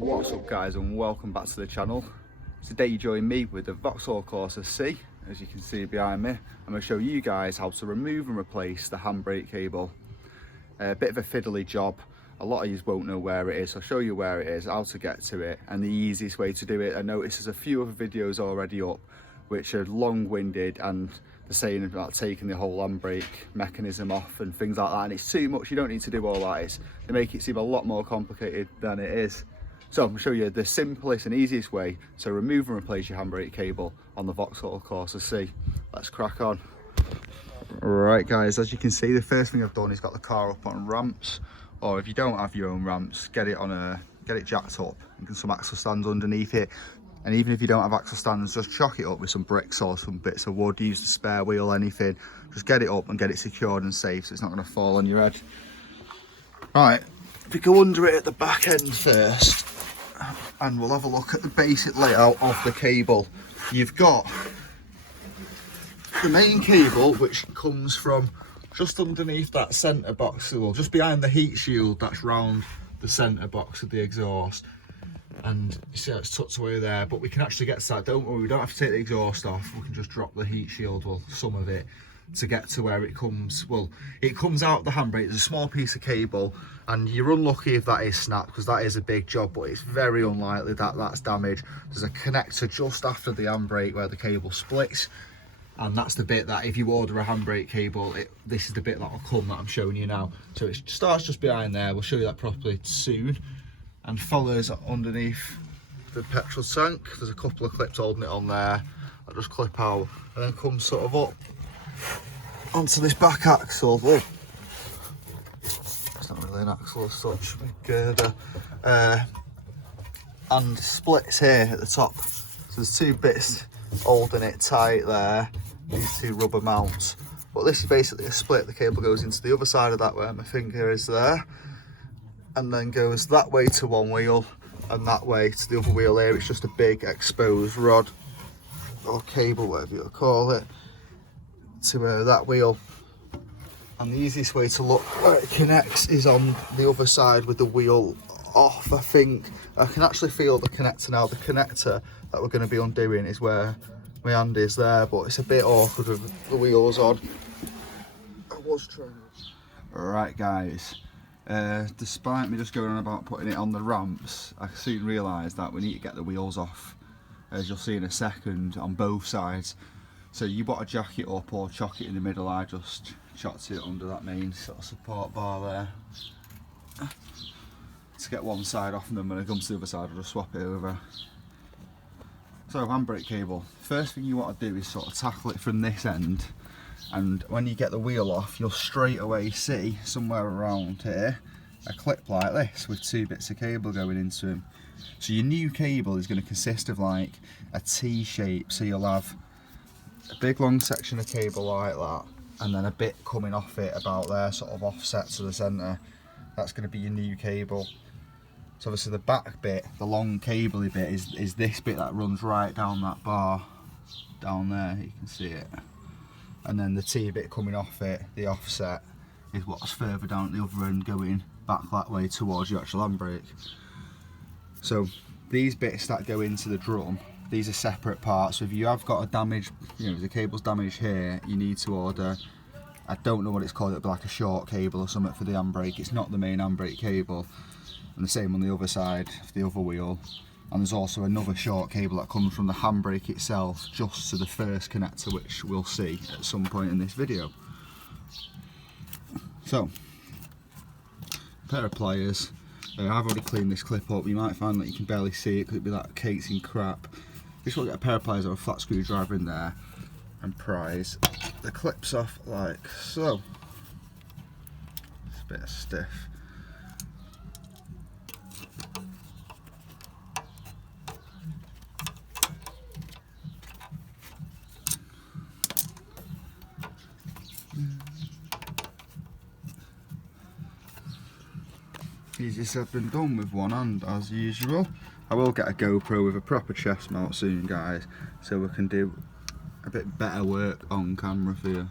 What's up guys, and welcome back to the channel. Today you join me with the Vauxhall Corsa C. As you can see behind me, I'm going to show you guys how to remove and replace the handbrake cable. A bit of a fiddly job, a lot of you won't know where it is. I'll show you where it is, how to get to it, and the easiest way to do it. I noticed there's a few other videos already up which are long-winded and they're saying about taking the whole handbrake mechanism off and things like that, and it's too much. You don't need to do all that. They make it seem a lot more complicated than it is. So I'm going to show you the simplest and easiest way to remove and replace your handbrake cable on the Vauxhall Corsa C. Let's crack on. Right guys, as you can see, the first thing I've done is got the car up on ramps, or if you don't have your own ramps, get it jacked up and get some axle stands underneath it. And even if you don't have axle stands, just chock it up with some bricks or some bits of wood, use the spare wheel, anything. Just get it up and get it secured and safe so it's not going to fall on your head. Right, if you go under it at the back end first, and we'll have a look at the basic layout of the cable. You've got the main cable, which comes from just underneath that centre box, well, just behind the heat shield that's round the centre box of the exhaust. And you see how it's tucked away there, but we can actually get to that. Don't worry, we don't have to take the exhaust off. We can just drop the heat shield, well, some of it, to get to where it comes. Well, it comes out the handbrake. There's a small piece of cable, and you're unlucky if that is snapped, because that is a big job, but it's very unlikely that that's damaged. There's a connector just after the handbrake where the cable splits, and that's the bit that if you order a handbrake cable, this is the bit that will come that I'm showing you now. So it starts just behind there. We'll show you that properly soon, and follows underneath the petrol tank. There's a couple of clips holding it on there that just clip out, and then comes sort of up onto this back axle. Oh, it's not really an axle as such, big girder, and splits here at the top. So there's two bits holding it tight there, these two rubber mounts. But this is basically a split. The cable goes into the other side of that where my finger is there, and then goes that way to one wheel and that way to the other wheel here. It's just a big exposed rod or cable, whatever you call it, to that wheel. And the easiest way to look where it connects is on the other side with the wheel off. I think I can actually feel the connector now. The connector that we're going to be undoing is where my hand is there, but it's a bit awkward with the wheels on. I was trying. Right guys, despite me just going on about putting it on the ramps, I soon realised that we need to get the wheels off, as you'll see in a second, on both sides. So you want to jack it up or chock it in the middle. I just chocked it under that main sort of support bar there to get one side off, and then when it comes to the other side I'll just swap it over. So handbrake cable, first thing you want to do is sort of tackle it from this end, and when you get the wheel off you'll straight away see somewhere around here a clip like this with two bits of cable going into them. So your new cable is going to consist of like a T shape, so you'll have a big long section of cable like that, and then a bit coming off it about there, sort of offset to the centre. That's going to be your new cable. So obviously the back bit, the long cabley bit, is this bit that runs right down that bar down there, you can see it. And then the T bit coming off it, the offset, is what's further down at the other end going back that way towards your actual handbrake. So these bits that go into the drum, these are separate parts. So if you have got a damage, you know, if the cable's damaged here, you need to order, I don't know what it's called, it'll be like a short cable or something for the handbrake. It's not the main handbrake cable. And the same on the other side of the other wheel. And there's also another short cable that comes from the handbrake itself just to the first connector, which we'll see at some point in this video. So, pair of pliers. I've already cleaned this clip up. You might find that you can barely see it because it'd be like cakes in crap. Just want to get a pair of pliers or a flat screwdriver in there and prise the clips off like so. It's a bit stiff. Easier said than done with one hand as usual. I will get a GoPro with a proper chest mount soon guys, so we can do a bit better work on camera for you.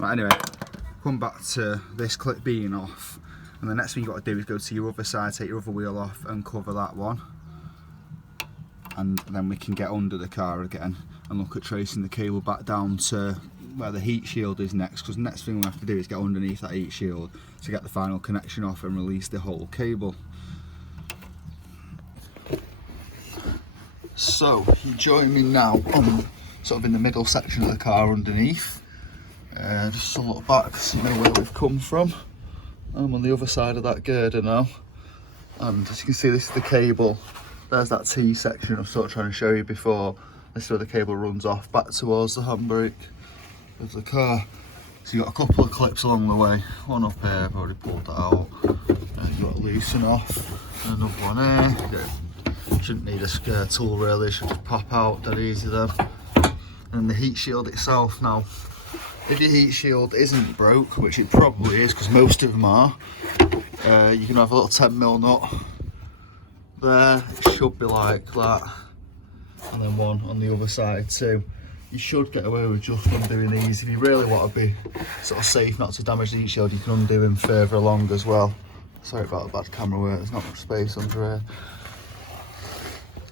Right, anyway, come back to this clip being off, and the next thing you've got to do is go to your other side, take your other wheel off and cover that one, and then we can get under the car again and look at tracing the cable back down to where the heat shield is next, because the next thing we have to do is get underneath that heat shield to get the final connection off and release the whole cable. So you join me now on sort of in the middle section of the car underneath, just to look back so you know where we've come from. I'm on the other side of that girder now, and as you can see, this is the cable. There's that T section I was sort of trying to show you before. This is where the cable runs off back towards the handbrake of the car. So you've got a couple of clips along the way, one up here, I've already pulled that out, and you've got to loosen off, and another one here. Shouldn't need a scare tool really, should just pop out dead easy there. And the heat shield itself now, if your heat shield isn't broke, which it probably is because most of them are, you can have a little 10mm nut there, it should be like that, and then one on the other side too. You should get away with just undoing these. If you really want to be sort of safe not to damage the heat shield, you can undo them further along as well. Sorry about the bad camera work, there's not much space under here.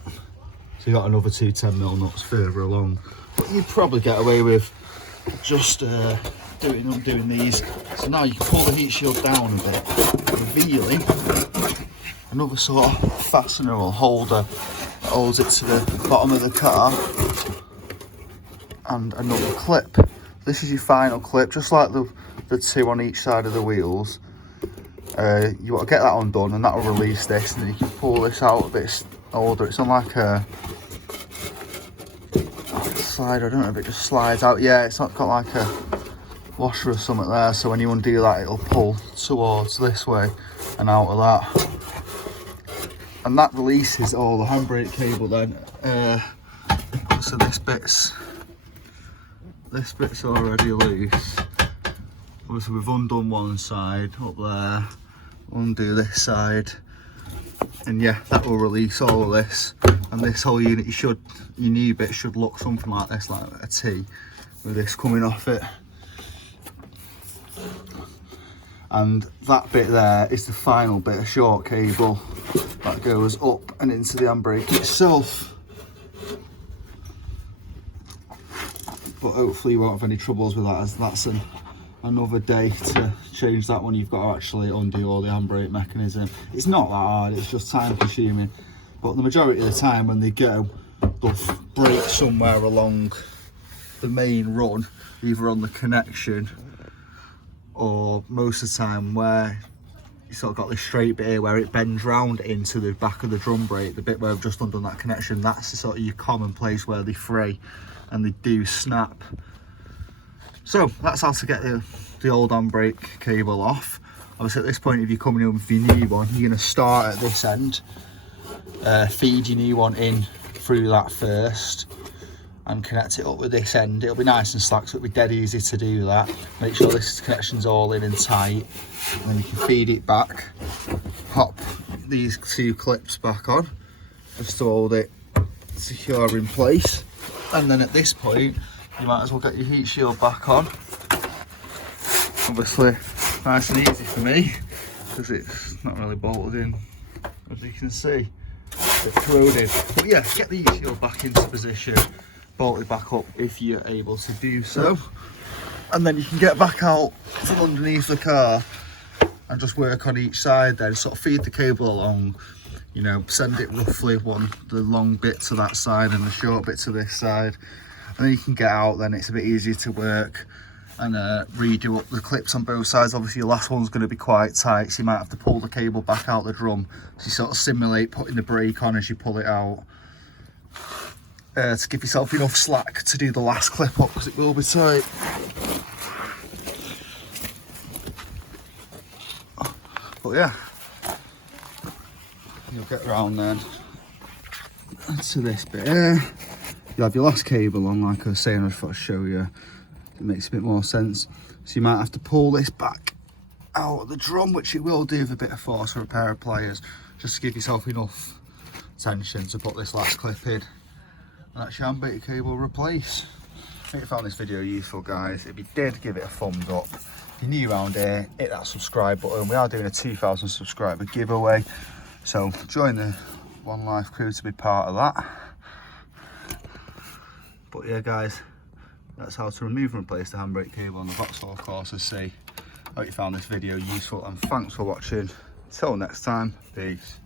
So you've got another two 10mm nuts further along, but you'd probably get away with just undoing these. So now you can pull the heat shield down a bit, revealing another sort of fastener or holder that holds it to the bottom of the car, and another clip. This is your final clip, just like the two on each side of the wheels. You want to get that undone, and that will release this, and then you can pull this out a bit older. It's on like a slider, I don't know if it just slides out. Yeah, it's not got like a washer or something there, so when you undo that, it'll pull towards this way and out of that. And that releases all the handbrake cable then. So this bit's already loose. Obviously we've undone one side up there, undo this side, and yeah, that will release all of this. And this whole unit, your new bit should look something like this, like a T, with this coming off it. And that bit there is the final bit of short cable that goes up and into the handbrake itself. But hopefully you won't have any troubles with that, as that's another day to change that one. You've got to actually undo all the handbrake mechanism. It's not that hard, it's just time consuming. But the majority of the time when they go, they'll break somewhere along the main run, either on the connection, or most of the time where you sort of got this straight bit here where it bends round into the back of the drum brake, the bit where I've just undone that connection. That's the sort of your common place where they fray and they do snap. So that's how to get the old handbrake cable off. Obviously at this point, if you're coming in with your new one, you're going to start at this end, feed your new one in through that first, and connect it up with this end. It'll be nice and slack, so it'll be dead easy to do that. Make sure this connection's all in and tight, and then you can feed it back, pop these two clips back on just to hold it secure in place. And then at this point, you might as well get your heat shield back on. Obviously nice and easy for me because it's not really bolted in, as you can see, a bit corroded. But yeah, get the heat shield back into position, bolt it back up if you're able to do so, and then you can get back out from underneath the car and just work on each side then, sort of feed the cable along, you know, send it roughly the long bit to that side and the short bit to this side, and then you can get out. Then it's a bit easier to work and redo up the clips on both sides. Obviously your last one's going to be quite tight, so you might have to pull the cable back out the drum, so you sort of simulate putting the brake on as you pull it out, to give yourself enough slack to do the last clip up, because it will be tight. But yeah, you'll get around then to this bit here. You have your last cable on, like I was saying. I just thought I'd show you, it makes a bit more sense. So you might have to pull this back out of the drum, which it will do with a bit of force or a pair of pliers, just to give yourself enough tension to put this last clip in. And that's your handbrake cable replace. hope you found this video useful, guys. If you did, give it a thumbs up. If you're new around here, hit that subscribe button. We are doing a 2,000 subscriber giveaway, so join the One Life crew to be part of that. But yeah, guys, that's how to remove and replace the handbrake cable on the Vauxhall Corsa C. Hope you found this video useful, and thanks for watching. Till next time, peace.